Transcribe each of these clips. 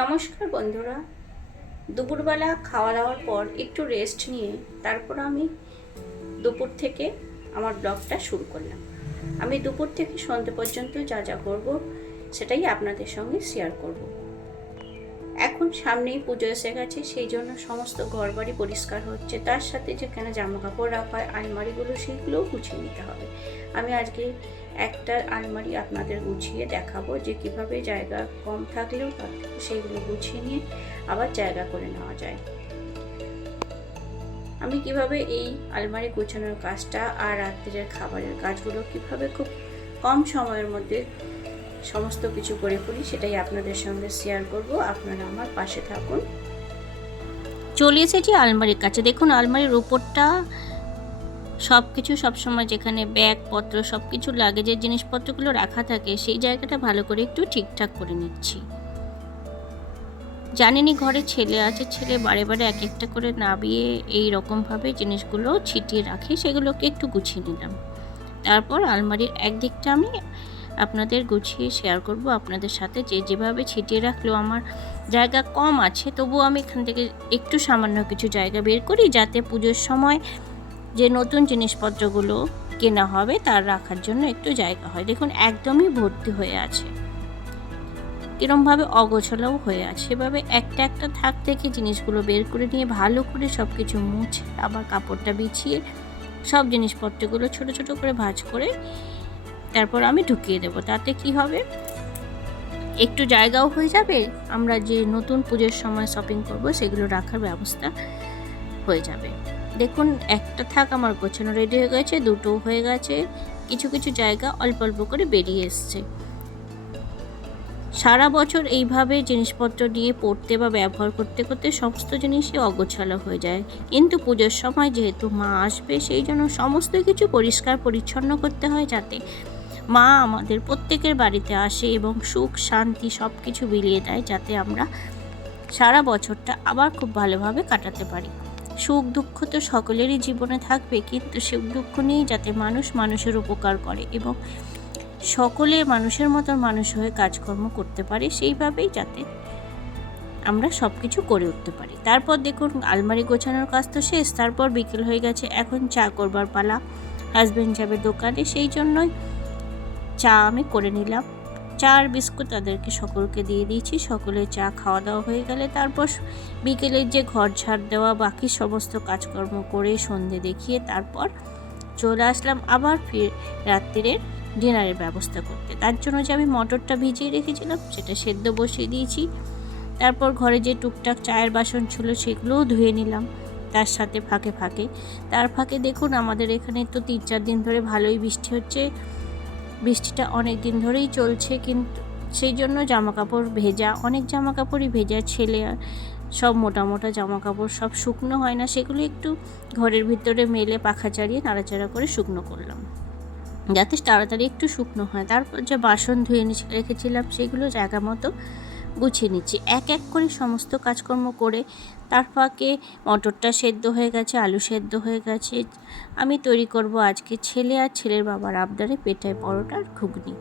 নমস্কার বন্ধুরা, দুপুরবেলা খাওয়া দাওয়ার পর একটু রেস্ট নিয়ে তারপর আমি দুপুর থেকে আমার ব্লগটা শুরু করলাম। আমি দুপুর থেকে সন্ধ্যে পর্যন্ত যা যা করব সেটাই আপনাদের সঙ্গে শেয়ার করব। এখন সামনেই পুজো এসে গেছে, সেই জন্য সমস্ত ঘরবাড়ি পরিষ্কার হচ্ছে, তার সাথে যেখানে জামা কাপড় রাখা হয় আলমারিগুলো সেইগুলোও গুছিয়ে নিতে হবে। আমি আজকে একটা আলমারি আপনাদের গুছিয়ে দেখাবো যে কিভাবে জায়গা কম থাকলেও তার থেকে সেইগুলো গুছিয়ে নিয়ে আবার জায়গা করে নেওয়া যায়। আমি কিভাবে এই আলমারি গোছানোর কাজটা আর রাত্রের খাবারের কাজগুলো কিভাবে খুব কম সময়ের মধ্যে সমস্ত কিছু করে ফেলি সেটাই আপনাদের সঙ্গে শেয়ার করব। আপনারা আমার পাশে থাকুন। চলে এসেছি আলমারির কাছে। দেখুন আলমারির উপরটা সব কিছু সবসময় যেখানে ব্যাগপত্র সব কিছু লাগেজের জিনিসপত্রগুলো রাখা থাকে সেই জায়গাটা ভালো করে একটু ঠিকঠাক করে নিচ্ছি। জানেনই ঘরে ছেলে আছে, ছেলে বারে বারে এক একটা করে নামিয়ে এই রকমভাবে জিনিসগুলো ছিটিয়ে রাখে, সেগুলোকে একটু গুছিয়ে নিলাম। তারপর আলমারির একদিকটা আমি আপনাদের গুছিয়ে শেয়ার করব আপনাদের সাথে, যে যেভাবে ছিটিয়ে রাখলেও আমার জায়গা কম আছে তবুও আমি এখান থেকে একটু সামান্য কিছু জায়গা বের করি যাতে পুজোর সময় যে নতুন জিনিসপত্রগুলো কেনা হবে তার রাখার জন্য একটু জায়গা হয়। দেখুন একদমই ভর্তি হয়ে আছে, কিরমভাবে অগোছালোও হয়ে আছে। এভাবে একটা একটা থাক থেকে জিনিসগুলো বের করে নিয়ে ভালো করে সব কিছু মুছে আবার কাপড়টা বিছিয়ে সব জিনিসপত্রগুলো ছোট ছোট করে ভাঁজ করে তারপর আমি ঢুকিয়ে দেবো। তাতে কি হবে, একটু জায়গাও হয়ে যাবে, আমরা যে নতুন পুজোর সময় শপিং করব সেগুলো রাখার ব্যবস্থা হয়ে যাবে। দেখুন একটা থাক আমার গোছানো রেডি হয়ে গেছে, দুটো হয়ে গেছে, কিছু কিছু জায়গা অল্প অল্প করে বেরিয়ে এসছে। সারা বছর এইভাবে জিনিসপত্র নিয়ে পড়তে বা ব্যবহার করতে করতে সমস্ত জিনিসই অগোছালো হয়ে যায়, কিন্তু পুজোর সময় যেহেতু মা আসবে সেই জন্য সমস্ত কিছু পরিষ্কার পরিচ্ছন্ন করতে হয় যাতে মা আমাদের প্রত্যেকের বাড়িতে আসে এবং সুখ শান্তি সব কিছু বিলিয়ে দেয়, যাতে আমরা সারা বছরটা আবার খুব ভালোভাবে কাটাতে পারি। সুখ দুঃখ তো সকলেরই জীবনে থাকবে, কিন্তু সুখ দুঃখ নিয়েই যাতে মানুষ মানুষের উপকার করে এবং সকলে মানুষের মতন মানুষ হয়ে কাজকর্ম করতে পারে, সেইভাবেই যাতে আমরা সব কিছু করে উঠতে পারি। তারপর দেখুন আলমারি গোছানোর কাজ তো শেষ, তারপর বিকেল হয়ে গেছে, এখন চা করবার পালা। হাজব্যান্ড যাবে দোকানে, সেই জন্যই চা আমি করে নিলাম। চা আর বিস্কুট তাদেরকে সকলকে দিয়ে দিয়েছি। সকলের চা খাওয়া দাওয়া হয়ে গেলে তারপর বিকেলের যে ঘর ঝাড় দেওয়া বাকি সমস্ত কাজকর্ম করে সন্ধে দেখিয়ে তারপর চলে আসলাম আবার রাত্রিরের ডিনারের ব্যবস্থা করতে। তার জন্য যে আমি মটরটা ভিজিয়ে রেখেছিলাম সেটা সেদ্ধ বসিয়ে দিয়েছি। তারপর ঘরে যে টুকটাক চায়ের বাসন ছিল সেগুলোও ধুয়ে নিলাম তার সাথে তার ফাঁকে দেখুন আমাদের এখানে তো 3-4 দিন ধরে ভালোই বৃষ্টি হচ্ছে। বৃষ্টিটা অনেক দিন ধরেই চলছে, কিন্তু সেই জন্য জামাকাপড় ভেজা, অনেক জামাকাপড়ই ভেজা, ছেলে সব মোটা মোটা জামাকাপড় সব শুকনো হয় না, সেগুলো একটু ঘরের ভিতরে মেলে পাখা চালিয়ে নাড়াচাড়া করে শুকনো করলাম যাতে তাড়াতাড়ি একটু শুকনো হয়। তারপর যে বাসন ধুয়ে রেখেছিলাম সেগুলো জায়গা মতো গুছিয়ে নিচ্ছি এক এক করে সমস্ত কাজকর্ম করে। তার ফাঁকে মটরটা সেদ্ধ হয়ে গেছে, আলু সেদ্ধ হয়ে গেছে। আমি তৈরি করব আজকে ছেলে আর ছেলের বাবার আবদারে পেটাই পরোটার ঘুগনি।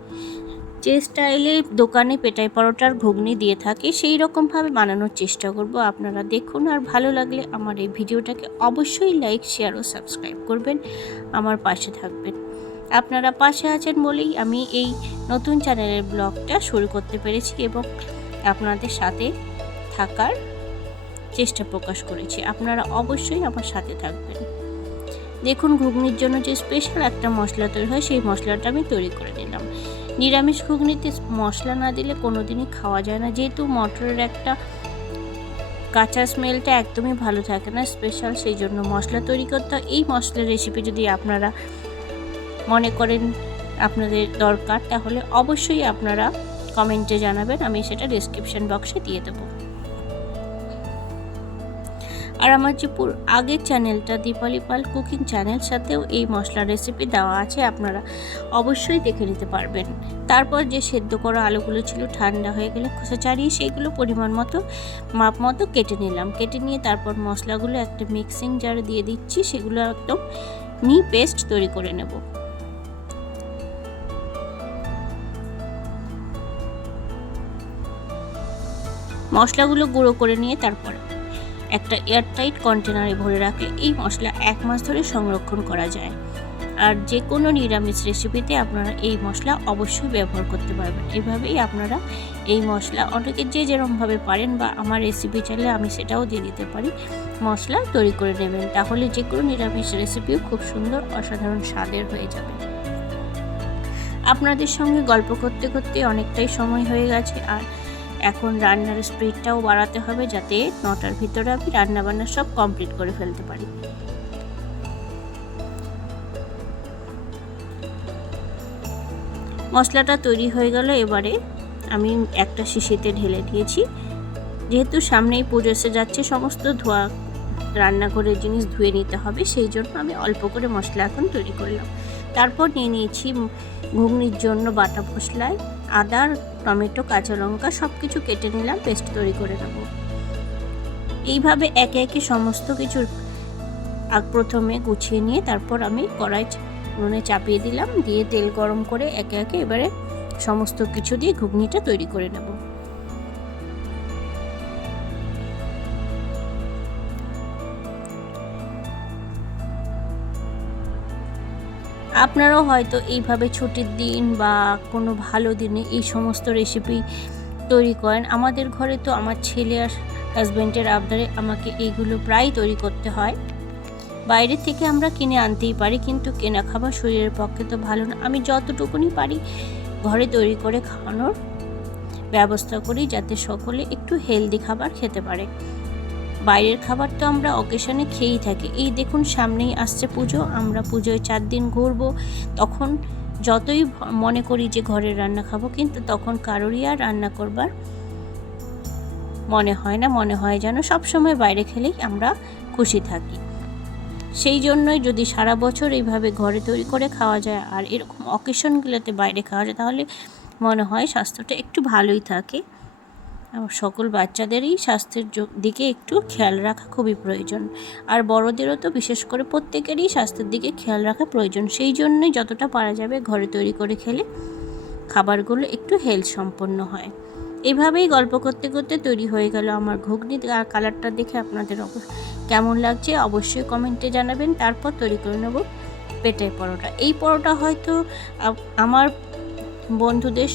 যে স্টাইলে দোকানে পেটাই পরোটার ঘুগনি দিয়ে থাকে সেই রকমভাবে বানানোর চেষ্টা করব। আপনারা দেখুন, আর ভালো লাগলে আমার এই ভিডিওটাকে অবশ্যই লাইক শেয়ার ও সাবস্ক্রাইব করবেন, আমার পাশে থাকবেন। আপনারা পাশে আছেন বলেই আমি এই নতুন চ্যানেলের ব্লগটা শুরু করতে পেরেছি এবং আপনাদের সাথে থাকার চেষ্টা প্রকাশ করেছি। আপনারা অবশ্যই আমার সাথে থাকবেন। দেখুন ঘুগনির জন্য যে স্পেশাল একটা মশলা তৈরি হয় সেই মশলাটা আমি তৈরি করে নিলাম। নিরামিষ ঘুগনিতে মশলা না দিলে কোনোদিনই খাওয়া যায় না, যেহেতু মটরের একটা কাঁচা স্মেলটা একদমই ভালো থাকে না স্পেশাল, সেই জন্য মশলা তৈরি করতে হয়। এই মশলার রেসিপি যদি আপনারা মনে করেন আপনাদের দরকার তাহলে অবশ্যই আপনারা কমেন্টে জানাবেন, আমি সেটা ডেসক্রিপশন বক্সে দিয়ে দেবো। আর আমার যে আগের চ্যানেলটা দীপালি পাল কুকিং চ্যানেল, সাথেও এই মশলার রেসিপি দেওয়া আছে, আপনারা অবশ্যই দেখে নিতে পারবেন। তারপর যে সেদ্ধ করা আলুগুলো ছিল ঠান্ডা হয়ে গেলে খোসা ছাড়িয়ে সেইগুলো পরিমাণ মতো মাপ মতো কেটে নিলাম। কেটে নিয়ে তারপর মশলাগুলো একটা মিক্সিং জারে দিয়ে দিচ্ছি, সেগুলো একদম পেস্ট তৈরি করে নেব। মশলাগুলো গুঁড়ো করে নিয়ে তারপর একটা এয়ারটাইট কন্টেনারে ভরে রাখলে এই মশলা 1 মাস ধরে সংরক্ষণ করা যায়। আর যে কোনো নিরামিষ রেসিপিতে আপনারা এই মশলা অবশ্যই ব্যবহার করতে পারবেন। এভাবেই আপনারা এই মশলা অনেকে যে যেরকমভাবে পারেন বা আমার রেসিপি চাইলে আমি সেটাও দিয়ে দিতে পারি, মশলা তৈরি করে নেবেন। তাহলে যে কোনো নিরামিষ রেসিপিও খুব সুন্দর অসাধারণ স্বাদের হয়ে যাবে। আপনাদের সঙ্গে গল্প করতে করতে অনেকটাই সময় হয়ে গেছে, আর এখন রান্নার স্পিডটাও বাড়াতে হবে যাতে 9টার ভিতরে আমি রান্নাবান্না সব কমপ্লিট করে ফেলতে পারি। মশলাটা তৈরি হয়ে গেল। এবারে আমি একটা শিশিতে ঢেলে দিয়েছি। যেহেতু সামনেই পুজো এসে যাচ্ছে, সমস্ত ধোয়া রান্নাঘরের জিনিস ধুয়ে নিতে হবে, সেই জন্য আমি অল্প করে মশলা এখন তৈরি করলাম। তারপর নিয়ে নিয়েছি ঘুগনির জন্য বাটা মশলায় আদা, টমেটো, কাঁচা লঙ্কা সব কিছু কেটে নিলাম, পেস্ট তৈরি করে নেব। এইভাবে একে একে সমস্ত কিছু প্রথমে গুছিয়ে নিয়ে তারপর আমি কড়াই উনুনে চাপিয়ে দিলাম, দিয়ে তেল গরম করে একে একে এবারে সমস্ত কিছু দিয়ে ঘুগনিটা তৈরি করে নেব। আপনারাও হয়তো এইভাবে ছুটির দিন বা কোনো ভালো দিনে এই সমস্ত রেসিপি তৈরি করেন। আমাদের ঘরে তো আমার ছেলে আর হাজব্যান্ডের আবদারে আমাকে এইগুলো প্রায় তৈরি করতে হয়। বাইরে থেকে আমরা কিনে আনতেই পারি, কিন্তু কেনা খাবার শরীরের পক্ষে তো ভালো না। আমি যতটুকুনি পারি ঘরে তৈরি করে খাওয়ানোর ব্যবস্থা করি, যাতে সকলে একটু হেলদি খাবার খেতে পারে। বাইরের খাবার তো আমরা অকেশনে খেয়েই থাকি। এই দেখুন সামনেই আসছে পুজো, আমরা পুজোয় 4 দিন ঘুরবো। তখন যতই মনে করি যে ঘরের রান্না খাবো, কিন্তু তখন কারোরই আর রান্না করবার মনে হয় না। মনে হয় যেন সবসময় বাইরে খেলেই আমরা খুশি থাকি। সেই জন্যই যদি সারা বছর এইভাবে ঘরে তৈরি করে খাওয়া যায় আর এরকম অকেশনগুলোতে বাইরে খাওয়া যায়, তাহলে মনে হয় স্বাস্থ্যটা একটু ভালোই থাকে। সকল বাচ্চাদেরই স্বাস্থ্যের দিকে একটু খেয়াল রাখা খুবই প্রয়োজন, আর বড়দেরও তো বিশেষ করে প্রত্যেকেরই স্বাস্থ্যের দিকে খেয়াল রাখা প্রয়োজন। সেই জন্যই যতটা পারা যাবে ঘরে তৈরি করে খেলে খাবারগুলো একটু হেলথ সম্পন্ন হয়। এইভাবেই গল্প করতে করতে তৈরি হয়ে গেল আমার ঘুগনি। আর কালারটা দেখে আপনাদের কেমন লাগছে অবশ্যই কমেন্টে জানাবেন। তারপর তৈরি করে নেব পেটের পরোটা। এই পরোটা হয়তো আমার বন্ধুদের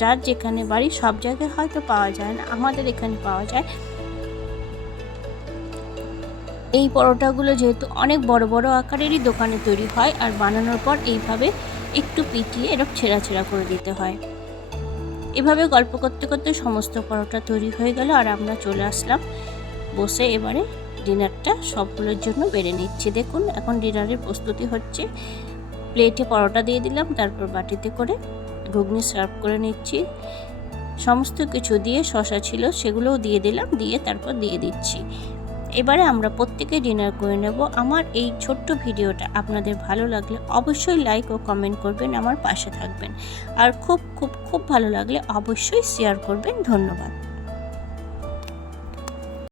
যার যেখানে বাড়ি সব জায়গায় হয়তো পাওয়া যায় না, আমাদের এখানে পাওয়া যায়। এই পরোটাগুলো যেহেতু অনেক বড় বড় আকারেরই দোকানে তৈরি হয়, আর বানানোর পর এইভাবে একটু পিটিয়ে এরকম ছেঁড়া ছেঁড়া করে দিতে হয়। এভাবে গল্প করতে করতে সমস্ত পরোটা তৈরি হয়ে গেল, আর আমরা চলে আসলাম বসে এবারে ডিনারটা সবগুলোর জন্য বেড়ে নিচ্ছি। দেখুন এখন ডিনারের প্রস্তুতি হচ্ছে। প্লেটে পরোটা দিয়ে দিলাম, তারপর বাটিতে করে ঘুগনি সার্ভ করে নিচ্ছি। সমস্ত কিছু দিয়ে শসা ছিল সেগুলোও দিয়ে দিলাম, দিয়ে তারপর দিয়ে দিচ্ছি। এবারে আমরা প্রত্যেকে ডিনার করে নেব। আমার এই ছোট্ট ভিডিওটা আপনাদের ভালো লাগলে অবশ্যই লাইক ও কমেন্ট করবেন, আমার পাশে থাকবেন। আর খুব খুব খুব ভালো লাগলে অবশ্যই শেয়ার করবেন। ধন্যবাদ।